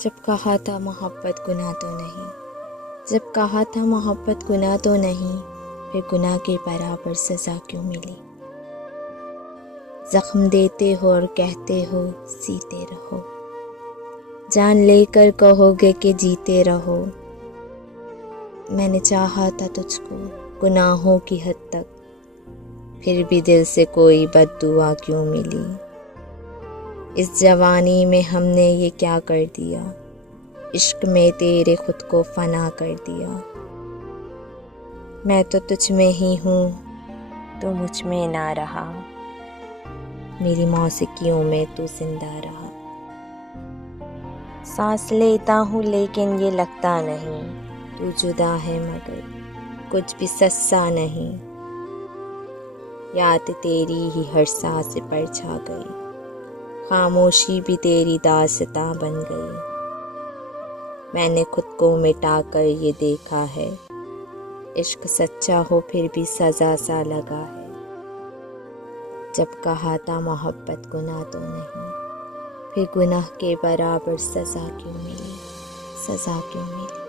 जब कहा था मोहब्बत गुनाह तो नहीं, जब कहा था मोहब्बत गुनाह तो नहीं, फिर गुनाह के बराबर सज़ा क्यों मिली। ज़ख्म देते हो और कहते हो सीते रहो, जान लेकर कहोगे कि जीते रहो। मैंने चाहा था तुझको गुनाहों की हद तक, फिर भी दिल से कोई बद्दुआ क्यों मिली। इस जवानी में हमने ये क्या कर दिया, इश्क में तेरे खुद को फना कर दिया। मैं तो तुझ में ही हूँ तो मुझ में ना रहा, मेरी मौसीकियों में तू जिंदा रहा। सांस लेता हूँ लेकिन ये लगता नहीं, तू जुदा है मगर कुछ भी सस्ता नहीं। याद तेरी ही हर सांस पर छा गई, खामोशी भी तेरी दास्तां बन गई। मैंने खुद को मिटा कर ये देखा है, इश्क सच्चा हो फिर भी सज़ा सा लगा है। जब कहा था मोहब्बत गुनाह तो नहीं, फिर गुनाह के बराबर सज़ा क्यों मिली, सज़ा क्यों मिली।